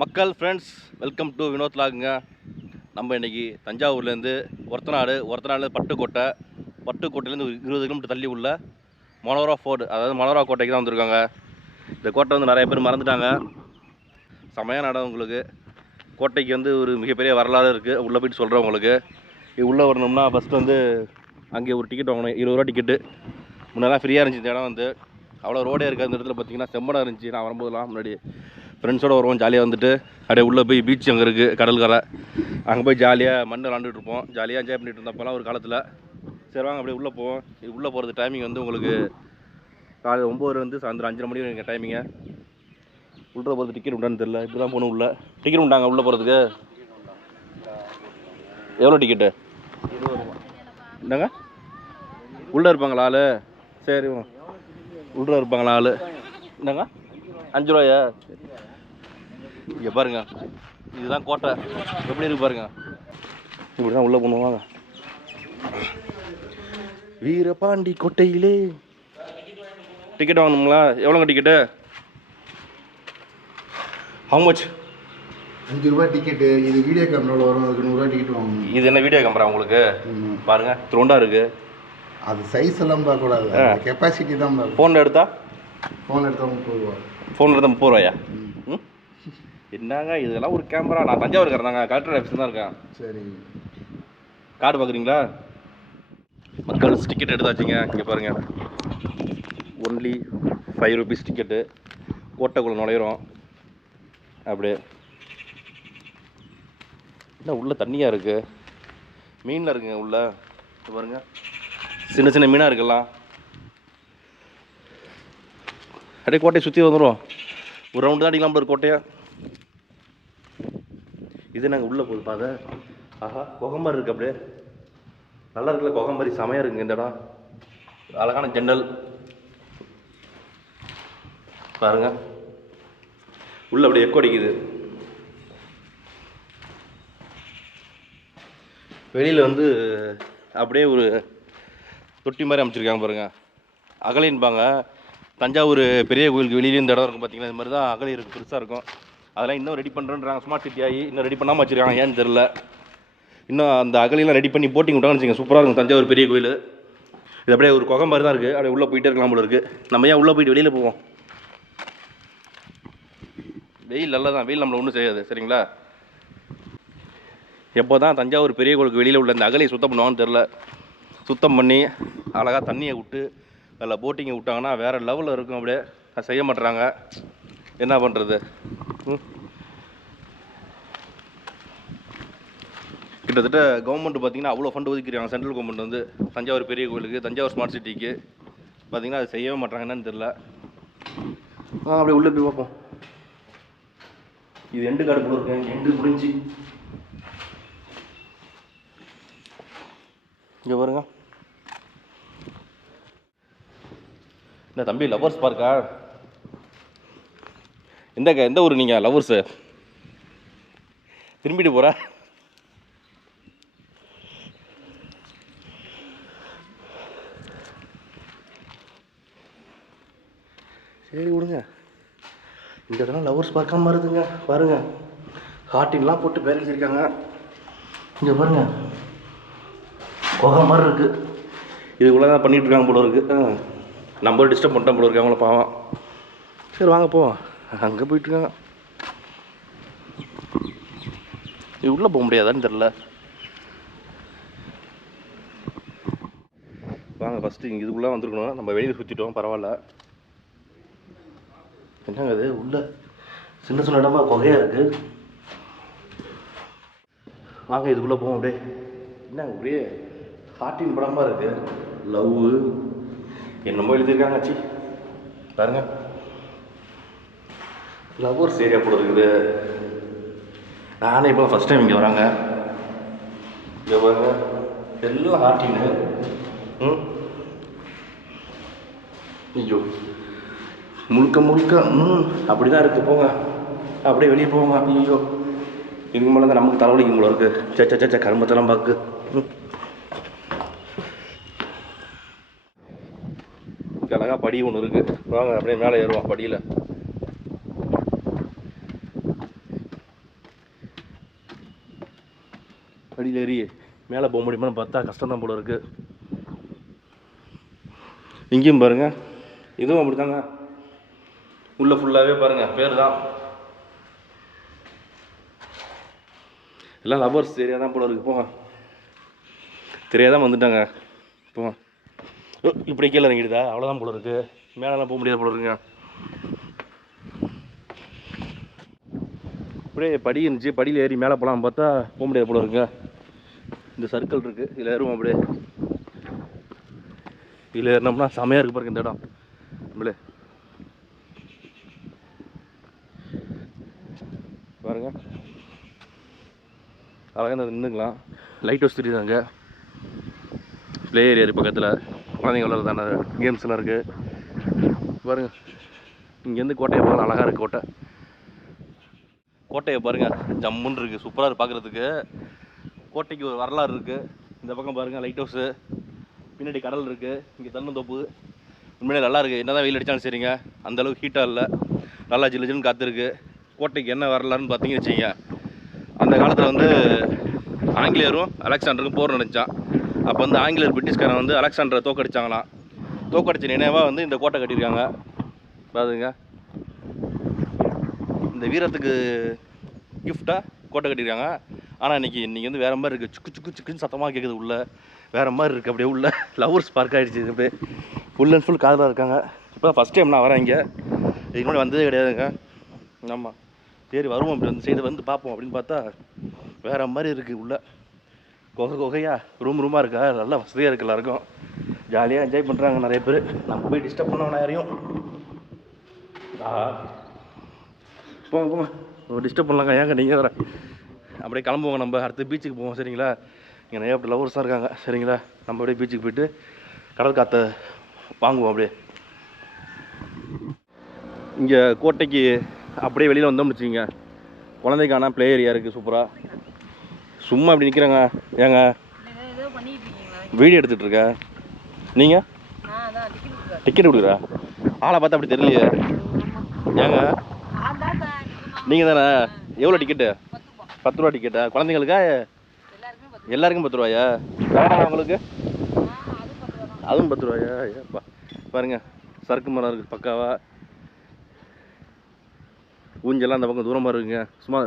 மக்கள் friends, welcome to Vinod லாகுங்க. நம்ம இன்றைக்கி தஞ்சாவூர்லேருந்து ஒரத்தநாடு பட்டுக்கோட்டையிலேருந்து 20 கிலோமீட்டர் தள்ளி உள்ள மனோரா ஃபோர்ட், அதாவது மனோரா கோட்டைக்கு தான் வந்திருக்காங்க. இந்த கோட்டை வந்து நிறைய பேர் மறந்துட்டாங்க. செமையான இடம். உங்களுக்கு கோட்டைக்கு வந்து ஒரு மிகப்பெரிய வரலாறு இருக்குது. உள்ளே போய்ட்டு சொல்கிறேன் உங்களுக்கு. இது உள்ளே வரணும்னா ஃபஸ்ட்டு வந்து அங்கே ஒரு டிக்கெட் வாங்கணும். 20 ரூபா டிக்கெட்டு. முன்னெல்லாம் ஃப்ரீயாக இருந்துச்சு இந்த இடம். வந்து அவ்வளோ ரோடே இருக்காது. இந்த இடத்துல பார்த்தீங்கன்னா செம்மடம் இருந்துச்சு. நான் வரும்போதெல்லாம் முன்னாடி ஃப்ரெண்ட்ஸோடு வருவோம். ஜாலியாக வந்துட்டு அப்படியே உள்ளே போய் பீச் அங்கே இருக்குது, கடற்கரை. அங்கே போய் ஜாலியாக மண் விளாண்டுட்டு இருப்போம். ஜாலியாக என்ஜாய் பண்ணிட்டு இருந்தப்போலாம் ஒரு காலத்தில். சரி வாங்க அப்படியே உள்ளே போவோம். இது உள்ளே போகிறது டைமிங் வந்து உங்களுக்கு காலையில் 9 வந்து சாயந்தரம் 5:30 மணி எங்கள் டைமிங்க. உள்ளே போகிறது டிக்கெட் உண்டான்னு தெரியல. இப்படி தான் போகணும். உள்ள டிக்கெட் உண்டாங்க உள்ளே போகிறதுக்கு. எவ்வளோ டிக்கெட்டு? 20 ரூபா. என்னங்க உள்ளே இருப்பாங்களா ஆள்? சரி உள்ளே இருப்பாங்களா ஆள்? என்னங்க 5 ரூபாயா? இங்கே பாருங்க, இதுதான் கோட்டை. எப்படி இருக்கு பாருங்க. இப்படி தான் உள்ளே பண்ணுவாங்க. வீரபாண்டி கோட்டையிலே டிக்கெட் வாங்கணுங்களா? எவ்வளோங்க டிக்கெட்டு? How much? 5 ரூபா டிக்கெட்டு. இது வீடியோ கேமராவில் வரும். அதுக்கு 100 ரூபா டிக்கெட் வாங்கணும். இது என்ன வீடியோ கேமரா உங்களுக்கு? பாருங்க, த்ரோண்டா இருக்கு. அது சைஸ் எல்லாம் பார்க்கக்கூடாது, கெப்பாசிட்டி தான் பார்க்கணும். ஃபோன் எடுத்தா 30 ரூபா. ஃபோன் எடுத்தால் 30 ரூபாயா? என்னங்க இதெல்லாம் ஒரு கேமரா? நான் தஞ்சாவூர் இருக்கிறேங்க, கலெக்டர் ஆஃபீஸ் தான் இருக்கேன். சரி, கார்டு பார்க்குறீங்களா? மக்கள் டிக்கெட் எடுத்தாச்சுங்க. இங்கே பாருங்கள், ஒன்லி 5 ருபீஸ் டிக்கெட்டு. கோட்டைக்குள்ளே நுழையிறோம். அப்படியே என்ன உள்ளே தண்ணியாக இருக்குது, மீனில் இருக்குங்க உள்ளே. பாருங்க, சின்ன சின்ன மீனாக இருக்கலாம். அப்படியே கோட்டையை சுற்றி வந்துடும். ஒரு ரவுண்டு தான் அடிக்கலாம் ஒரு கோட்டையை. இது நாங்கள் உள்ளே போகுது பாத. ஆஹா, குகை இருக்குது. அப்படியே நல்லா இருக்குல்ல, குகை மாதிரி செமையாக இருக்குங்க இந்த இடம். அழகான ஜன்னல் பாருங்க. உள்ள அப்படியே எக்கோ அடிக்குது. வெளியில் வந்து அப்படியே ஒரு தொட்டி மாதிரி அமைச்சிருக்காங்க பாருங்க. அகலின்பாங்க. தஞ்சாவூர் பெரிய கோயிலுக்கு வெளியில இந்த இடம் இருக்கும் பார்த்தீங்கன்னா, இது மாதிரி தான் அகலி இருக்குது, பெருசாக இருக்கும். அதெல்லாம் இன்னும் ரெடி பண்ணுறேன்றாங்க. ஸ்மார்ட் சிட்டி ஆகி இன்னும் ரெடி பண்ணாமல் வச்சுருக்காங்க. ஏன்னு தெரில. இன்னும் அந்த அகலியெல்லாம் ரெடி பண்ணி போட்டிங் விட்டாங்கன்னு வச்சுங்க, சூப்பராக இருக்கும் தஞ்சாவூர் பெரிய கோயில். இது அப்படியே ஒரு குகை மாதிரி தான் இருக்குது. அப்படியே உள்ளே போயிட்டே இருக்கலாம் போல இருக்குது. நம்ம ஏன் உள்ளே போயிட்டு வெளியில் போவோம்? வெயில் நல்லா தான், வெயில் நம்மளை ஒன்றும் செய்யாது. சரிங்களா? எப்போ தான் தஞ்சாவூர் பெரிய கோயிலுக்கு வெளியில் உள்ள இந்த அகலியை சுத்தம் பண்ணுவாங்கன்னு தெரில. சுத்தம் பண்ணி அழகாக தண்ணியை விட்டு அதில் போட்டிங்கை விட்டாங்கன்னா வேறு லெவலில் இருக்கும். அப்படியே அதை செய்ய மாட்டுறாங்க. என்ன பண்ணுறது? கிட்டத்தட்ட கவர்மெண்ட் பார்த்திங்கன்னா அவ்வளோ ஃபண்டு ஒதுக்கிறாங்க. சென்ட்ரல் கவர்மெண்ட் வந்து தஞ்சாவூர் பெரிய கோயிலுக்கு, தஞ்சாவூர் ஸ்மார்ட் சிட்டிக்கு பார்த்திங்கன்னா அதை செய்யவே மாட்டாங்க. என்னன்னு தெரில. அப்படியே உள்ளே போய் பார்ப்போம். இது எண்டு காடு போல இருக்கேன். எண்டு முடிஞ்சு இங்கே பாருங்க. என்ன தம்பி, லவர்ஸ் பார்க்கா? எந்த ஊர் நீங்கள் லவர்ஸு? திரும்பிட்டு போகிற? சரி விடுங்க. இந்த இடம் லவர்ஸ் பார்க்காம வருதுங்க. பாருங்க, ஹார்ட்டின்லாம் போட்டு பேர் எழுதியிருக்காங்க. இங்கே பாருங்க, குகை மாதிரி இருக்குது. இதுக்குள்ளே தான் பண்ணிகிட்டு இருக்காங்க போல இருக்குது. நம்ம டிஸ்டர்ப் பண்ணிட்டோம் போல இருக்கு அவங்கள, பாவம். சரி வாங்க போவோம். அங்கே போயிட்டுருக்காங்க. இது உள்ளே போக முடியாதான்னு தெரில. வாங்க ஃபஸ்ட்டு இங்கே இதுக்குள்ளே வந்துருக்கணும். நம்ம வெளியில் சுற்றிட்டோம், பரவாயில்ல. என்னங்க அது உள்ள சின்ன சின்ன இடமா குகையாக இருக்குது. வாங்க இதுக்குள்ளே போவோம். அப்படியே என்னங்க அப்படியே ஹார்ட்டின் படமாக இருக்குது. லவ் என்னமோ எழுதியிருக்காங்க. ஆச்சு பாருங்க, லவ்வர்ஸ் ஏரியா போல இருக்குது. நானே இப்போ ஃபஸ்ட் டைம் இங்கே வராங்க. இங்கே பாருங்க, எல்லாம் ஹார்ட்டின்னு. ஐயோ, முழுக்க அப்படி தான் இருக்குது. போங்க அப்படியே வெளியே போங்க. ஐயோ, இதுக்கு மேலே தான் நமக்கு தலைவலிக்கும் போல இருக்குது. சச்சா கருமத்தெல்லாம் பார்க்கு. அழகாக படி ஒன்று இருக்குது. வாங்க அப்படியே மேலே ஏறுவோம் படியில். படியில் ஏறி மேலே போக முடியுமான்னு பார்த்தா கஷ்டம் தான் போல இருக்குது. இங்கேயும் பாருங்கள், இதுவும் அப்படி தாங்க. உள்ளே ஃபுல்லாகவே பாருங்கள் பேர் தான். எல்லாம் லவர்ஸ் தெரியாதான் போல இருக்குது. போங்க, தெரியாதான் வந்துட்டாங்க. போங்க, இப்படி கீழே இறங்கிடுதா? அவ்வளோதான் போல இருக்குது. மேலெலாம் போக முடியாது போல இருக்குங்க. அப்படியே படி இருந்துச்சு, படியில் ஏறி மேலே போகலாம் பார்த்தா போக முடியாது போல இருக்குங்க. இந்த சர்க்கிள் இருக்குது, இதில் ஏறுவோம். அப்படியே இதில் ஏறினோம்னா செமையாக இருக்குது பாருங்க இந்த இடம். நம்மளே பாருங்க, அழகாக நின்றுக்கலாம். லைட் ஹவுஸ் தெரியுதாங்க, ப்ளே ஏரியா இருக்குது பக்கத்தில், குழந்தைங்க விளாட்றதான கேம்ஸ்லாம் இருக்குது பாருங்கள். இங்கேருந்து கோட்டையை பார்க்கலாம், அழகாக இருக்குது கோட்டையை பாருங்கள், ஜம்முன்னு இருக்குது, சூப்பராக இருக்குது பார்க்குறதுக்கு. கோட்டைக்கு ஒரு வரலாறு இருக்குது. இந்த பக்கம் பாருங்கள் லைட் ஹவுஸு, பின்னாடி கடல் இருக்குது, இங்கே தென்னந்தோப்பு. உண்மையிலே நல்லா இருக்குது. என்ன தான் வெயில் அடித்தாலும் சரிங்க, அந்தளவுக்கு ஹீட்டாக இல்லை, நல்லா ஜில்லு ஜில்லுன்னு காத்திருக்கு. கோட்டைக்கு என்ன வரலாறுன்னு பார்த்தீங்கன்னு வச்சிங்க, அந்த காலத்தில் வந்து ஆங்கிலேயரும் அலெக்சாண்டருக்கும் போர் நடந்துச்சான். அப்போ வந்து ஆங்கிலேயர் பிரிட்டிஷ்காரன் வந்து அலெக்சாண்டரை தோக்கடிச்சாங்களாம். தோக்கடிச்ச நினைவாக வந்து இந்த கோட்டை கட்டியிருக்காங்க பாருங்க. இந்த வீரத்துக்கு கிஃப்டாக கோட்டை கட்டியிருக்காங்க. ஆனால் இன்றைக்கி வந்து வேறு மாதிரி இருக்குது. சுக்கு சுக்கு சுக்குன்னு சத்தமாக கேட்குது, உள்ள வேறு மாதிரி இருக்குது. அப்படியே உள்ள லவர்ஸ் பார்க் ஆகிடுச்சு. அப்படியே ஃபுல் அண்ட் ஃபுல் காதலாக இருக்காங்க. இப்போ ஃபஸ்ட் டைம் நான் வரேன் இங்கே, இதுக்கு முன்னாடி வந்ததே கிடையாதுங்க. ஆமாம், சரி வருவோம், அப்படி வந்து சைடு வந்து பார்ப்போம் அப்படின்னு பார்த்தா வேறு மாதிரி இருக்குது. உள்ள குகையாக ரூமாக இருக்கா, நல்லா வசதியாக இருக்குது. எல்லாருக்கும் ஜாலியாக என்ஜாய் பண்ணுறாங்க நிறைய பேர். நம்ம போய் டிஸ்டர்ப் பண்ணோம் யாரையும். போங்க போங்க, டிஸ்டர்ப் பண்ணலாங்க, ஏங்க நீங்கள் வர. அப்படியே கிளம்புவோங்க, நம்ம அடுத்து பீச்சுக்கு போவோம் சரிங்களா. இங்கே நிறைய அப்படி லவர்ஸாக இருக்காங்க சரிங்களா. நம்ம அப்படியே பீச்சுக்கு போய்ட்டு கடல் காற்றை வாங்குவோம். அப்படியே இங்கே கோட்டைக்கு அப்படியே வெளியில் வந்தோம்னு வச்சுக்கிங்க, குழந்தைக்கான ப்ளே ஏரியா இருக்குது சூப்பராக. சும்மா அப்படி நிற்கிறாங்க. ஏங்க வீடியோ எடுத்துகிட்டு இருக்க, நீங்கள் டிக்கெட் கொடுக்குறா? ஆளை பார்த்தா அப்படி தெரியலையே. ஏங்க நீங்கள் தானே? எவ்வளோ டிக்கெட்டு? 10 ரூபா டிக்கெட்டா? குழந்தைங்களுக்கா? எல்லாருக்கும் 10 ரூபாயா? வேணாம் உங்களுக்கு? அதுவும் 10 ரூபாயா? ஏப்பா பாருங்க, சறுக்கு மரம் இருக்குது பக்காவா. ஊஞ்செல்லாம் அந்த பக்கம் தூரமாக இருக்குங்க. சும்மா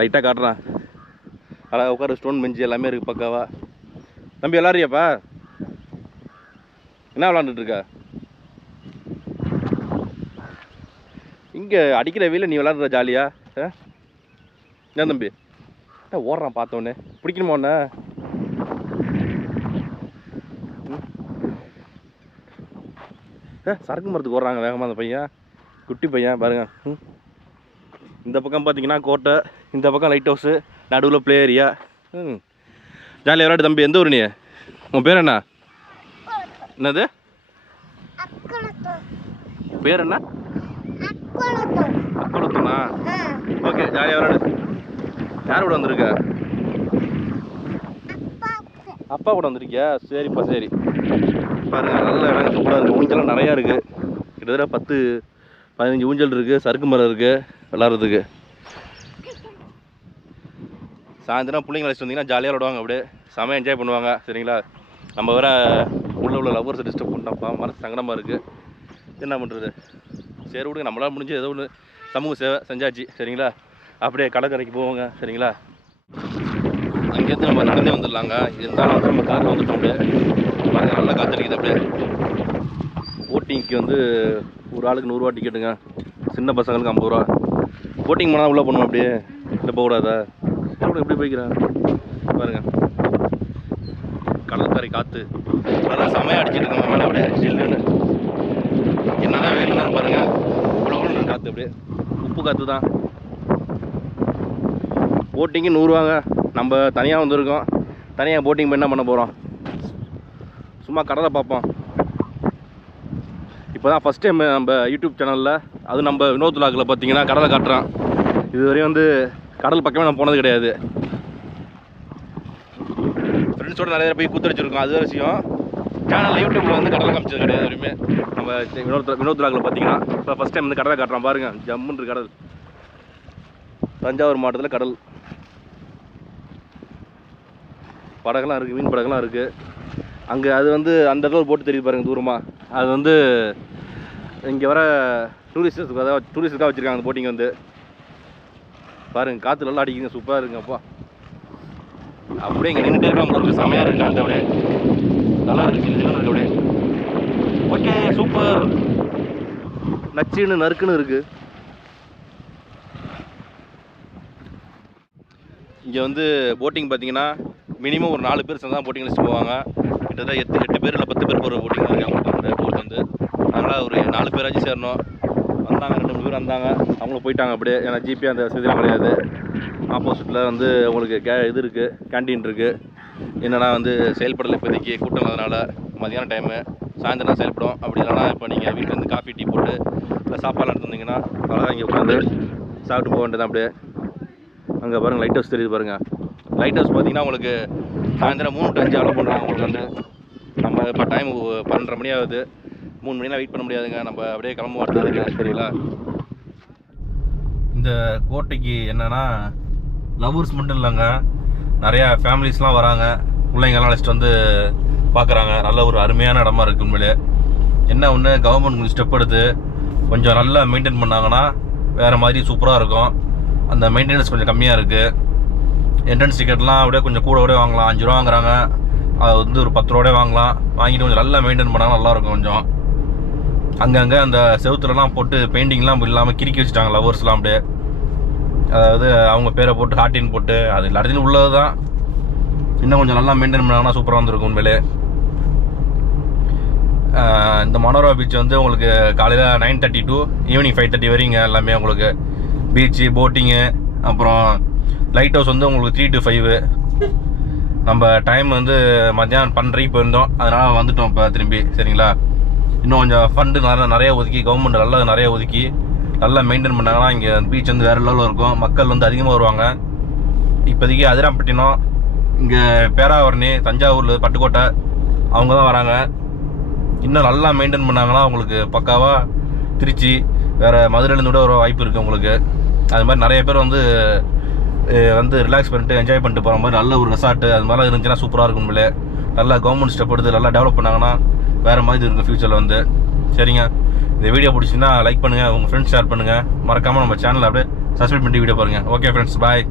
லைட்டாக காட்டுறான். அழகாக உட்கார ஸ்டோன் பெஞ்சு எல்லாமே இருக்குது பக்காவா. தம்பி விளாட்றியாப்பா? என்ன விளாண்டுட்ருக்கா? இங்கே அடிக்கிற வெயில நீ விளாட்ற ஜாலியா? என்ன தம்பி ஓடுறான் பார்த்தோன்னே? பிடிக்கணுமா ஒன்று? சரக்கு மரத்துக்கு ஓடுறாங்க வேகமாக அந்த பையன், குட்டி பையன் பாருங்க. இந்த பக்கம் பார்த்தீங்கன்னா கோட்டை, இந்த பக்கம் லைட் ஹவுஸு, நடுவில் ப்ளே ஏரியா. ஜாலியாக விளையாடு தம்பி. எந்த ஊர் நீ? உன் பேர் என்ன? என்னது பேர் என்ன? அக்கொழுத்தனா? ஓகே, ஜாலியாக விளையாடு. யார் கூட வந்திருக்க? அப்பா கூட வந்திருக்கியா? சரிப்பா சரி. பாருங்கள் நல்ல இடம் சூப்பராக இருக்குது. ஊஞ்சலாம் நிறையா இருக்குது. கிட்டத்தட்ட 10-15 ஊஞ்சல் இருக்குது. சறுக்கு மரம் இருக்குது விளாட்றதுக்கு. சாயந்தரம் பிள்ளைங்க அழைச்சிட்டு வந்தீங்கன்னா ஜாலியாக விளாடுவாங்க. அப்படியே செமையாக என்ஜாய் பண்ணுவாங்க சரிங்களா. நம்ம வேறு உள்ள லவ்வர்ஸை டிஸ்டர்ப் பண்ணப்பா மனசு சங்கடமாக இருக்குது. என்ன பண்ணுறது? சரி விடுங்க, நம்மளால் முடிஞ்சு ஏதோ ஒன்று சமூக சேவை செஞ்சாச்சு சரிங்களா. அப்படியே கடற்கரைக்கு போவோங்க சரிங்களா. அங்கேருந்து நம்ம நடந்தே வந்துடலாங்க. இருந்தாலும் வந்து நம்ம காரில் வந்துட்டோம். அப்படியே பாருங்க நல்லா காத்தடிக்குது. அப்படியே போட்டிங்க்கு வந்து ஒரு ஆளுக்கு 100 ரூபா டிக்கெட்டுங்க, சின்ன பசங்களுக்கு 50 ரூபா. போட்டிங் போனால் உள்ளே போகணும். அப்படியே இல்லை போகக்கூடாதா? எப்படி போய்க்கிறேன் பாருங்க. கடற்கரை காற்று நல்லா செமையாக அடிச்சுட்டு இருக்கோம் மேலே. அப்படியே ஜில்லுன்னு என்னென்ன வேணும்னு பாருங்கள். இவ்வளோ காற்று, அப்படியே உப்பு காற்று தான். போட்டிங்கு 100 ரூபாங்க. நம்ம தனியாக வந்துருக்கோம். தனியாக போட்டிங் பண்ண என்ன பண்ண போகிறோம்? சும்மா கடலை பார்ப்போம். இப்போ தான் ஃபஸ்ட் டைம் நம்ம யூடியூப் சேனலில், அது நம்ம வினோத் விலாகில் பார்த்தீங்கன்னா கடலை காட்டுறான். இதுவரையும் வந்து கடல் பக்கமே நான் போனது கிடையாது. ஃப்ரெண்ட்ஸோடு நிறைய போய் கூத்தடிச்சிருக்கோம், அது வேறு விஷயம். சேனலில் யூடியூப்பில் வந்து கடலை காமிச்சது கிடையாது வரையுமே. நம்ம வினோத் விலாகில் பார்த்தீங்கன்னா இப்போ ஃபஸ்ட் டைம் வந்து கடலை காட்டுறான் பாருங்கள். ஜம்முன்று கடல், தஞ்சாவூர் மாவட்டத்தில் கடல். படகுலாம் இருக்குது, மீன் படகுலாம் இருக்குது. அங்கே அது வந்து அந்த இடத்துல ஒரு போட்டு தெரியுது பாருங்கள் தூரமாக. அது வந்து இங்கே வர டூரிஸ்ட்டுக்காக வச்சுருக்காங்க அந்த போட்டிங் வந்து. பாருங்கள் காற்று நல்லா அடிக்குங்க, சூப்பராக இருக்குங்க. அப்பா அப்படியே இங்கே நின்றுட்டே இருக்கலாம் உங்களுக்கு, செமையாக இருக்குது காற்று. அப்படியே நல்லா இருக்குது, இருக்கு அப்படியே. Okay super. நச்சுன்னு நறுக்குன்னு இருக்குது. இங்கே வந்து போட்டிங் பார்த்தீங்கன்னா மினிமம் ஒரு 4 பேர் சேர்ந்து தான் போட்டிங் வச்சுட்டு போவாங்க. கிட்டத்தட்ட 8 பேர் இல்லை 10 பேர் போகிற போட்டிங் தான் இருக்குது அவங்கள்ட்ட அந்த போட் வந்து. அதனால் ஒரு 4 பேராச்சும் சேரணும். வந்தாங்க 2-3 பேர் வந்தாங்க, அவங்களும் போயிட்டாங்க அப்படியே. ஏன்னா ஜிபே அந்த வசதிலாம் கிடையாது. ஆப்போசிட்டில் வந்து உங்களுக்கு இது இருக்குது, கேன்டீன் இருக்குது. என்னென்னா வந்து செயல்படலை இப்போதைக்கு, கூட்டம் இல்லாதனால. மதியான டைமு, சாயந்தரம் தான் செயல்படும். அப்படி இல்லைனா இப்போ நீங்கள் வீட்டிலேருந்து காஃபி டீ போட்டு இல்லை சாப்பாடுலாம் எடுத்துருந்தீங்கன்னா அழகாக இங்கே உட்காந்து சாப்பிட்டு போக வேண்டியதான் அப்படியே. அங்கே பாருங்கள் லைட் ஹவுஸ் தெரியுது பாருங்கள். லைட் ஹவுஸ் பார்த்தீங்கன்னா உங்களுக்கு சாயந்தரம் 3 to 5 அலோ பண்ணுறாங்க உங்களுக்கு வந்து. நம்ம இப்போ டைம் 12:30 மணி ஆகுது. 3 மணிலாம் வெயிட் பண்ண முடியாதுங்க, நம்ம அப்படியே கிளம்ப மாட்டேங்குதுங்க. சரிங்களா? இந்த கோட்டைக்கு என்னென்னா லவர்ஸ் மட்டும் இல்லைங்க, நிறையா ஃபேமிலிஸ்லாம் வராங்க, பிள்ளைங்கள்லாம் அழைச்சிட்டு வந்து பார்க்குறாங்க. நல்ல ஒரு அருமையான இடமா இருக்குது உண்மையிலே. என்ன ஒன்று, கவர்மெண்ட் கொஞ்சம் ஸ்டெப் எடுத்து கொஞ்சம் நல்லா மெயின்டைன் பண்ணாங்கன்னா வேறு மாதிரி சூப்பராக இருக்கும். அந்த மெயின்டெனன்ஸ் கொஞ்சம் கம்மியாக இருக்குது. என்ட்ரன்ஸ் டிக்கெட்லாம் அப்படியே கொஞ்சம் கூட வாங்கலாம். 5 ரூபா வாங்குறாங்க, அது வந்து ஒரு 10 ரூபாயே வாங்கலாம். வாங்கிட்டு கொஞ்சம் நல்லா மெயின்டைன் பண்ணால் நல்லாயிருக்கும். கொஞ்சம் அங்கங்கே அந்த செவுத்துலலாம் போட்டு பெயிண்டிங்லாம் இல்லாமல் கிறுக்கி வச்சுட்டாங்க லவர்ஸ்லாம் அப்படியே. அதாவது அவங்க பேரை போட்டு ஹார்டின் போட்டு, அது எல்லாத்தையும் உள்ளது தான். இன்னும் கொஞ்சம் நல்லா மெயின்டைன் பண்ணாங்கன்னா சூப்பராக வந்துருக்கும் உண்மையிலே. இந்த மனோரா பீச் வந்து உங்களுக்கு காலையில் 9:30 to ஈவினிங் 5:30 வரைங்க எல்லாமே உங்களுக்கு. பீச்சு, போட்டிங்கு, அப்புறம் லைட் ஹவுஸ் வந்து உங்களுக்கு 3 to 5. நம்ம டைம் வந்து மத்தியானம் 12:30 போயிருந்தோம், அதனால் வந்துட்டோம் இப்போ திரும்பி. சரிங்களா? இன்னும் கொஞ்சம் ஃபண்டு நிறைய ஒதுக்கி, கவர்மெண்ட் நல்லா நிறைய ஒதுக்கி நல்லா மெயின்டைன் பண்ணாங்கன்னா இங்கே பீச் வந்து வேறு லெவலில் இருக்கும். மக்கள் வந்து அதிகமாக வருவாங்க. இப்போதைக்கு அதிராம்பட்டினம், இங்கே பேராவரணி, தஞ்சாவூர், பட்டுக்கோட்டை அவங்க தான் வராங்க. இன்னும் நல்லா மெயின்டைன் பண்ணாங்கன்னா உங்களுக்கு பக்காவாக திருச்சி, வேறு மதுரையிலேருந்து கூட ஒரு வாய்ப்பு இருக்குது உங்களுக்கு. அது மாதிரி நிறைய பேர் வந்து ரிலாக்ஸ் பண்ணிட்டு என்ஜாய் பண்ணிட்டு போகிற மாதிரி நல்ல ஒரு ரெசார்ட்டு அது மாதிரிலாம் இருந்துச்சுன்னா சூப்பராக இருக்கும் உண்மையிலே. நல்லா கவர்மெண்ட் ஸ்டெப் எடுத்து நல்லா டெவலப் பண்ணாங்கன்னா வேறு மாதிரி இருக்கும் ஃப்யூச்சரில் வந்து. சரிங்க, இந்த வீடியோ பிடிச்சிங்கன்னா லைக் பண்ணுங்கள், உங்கள் ஃப்ரெண்ட்ஸ் ஷேர் பண்ணுங்கள். மறக்காமல் நம்ம சேனலில் அப்படியே சப்ஸ்கிரைப் பண்ணிட்டு வீடியோ பாருங்கள். ஓகே ஃப்ரெண்ட்ஸ், பாய்.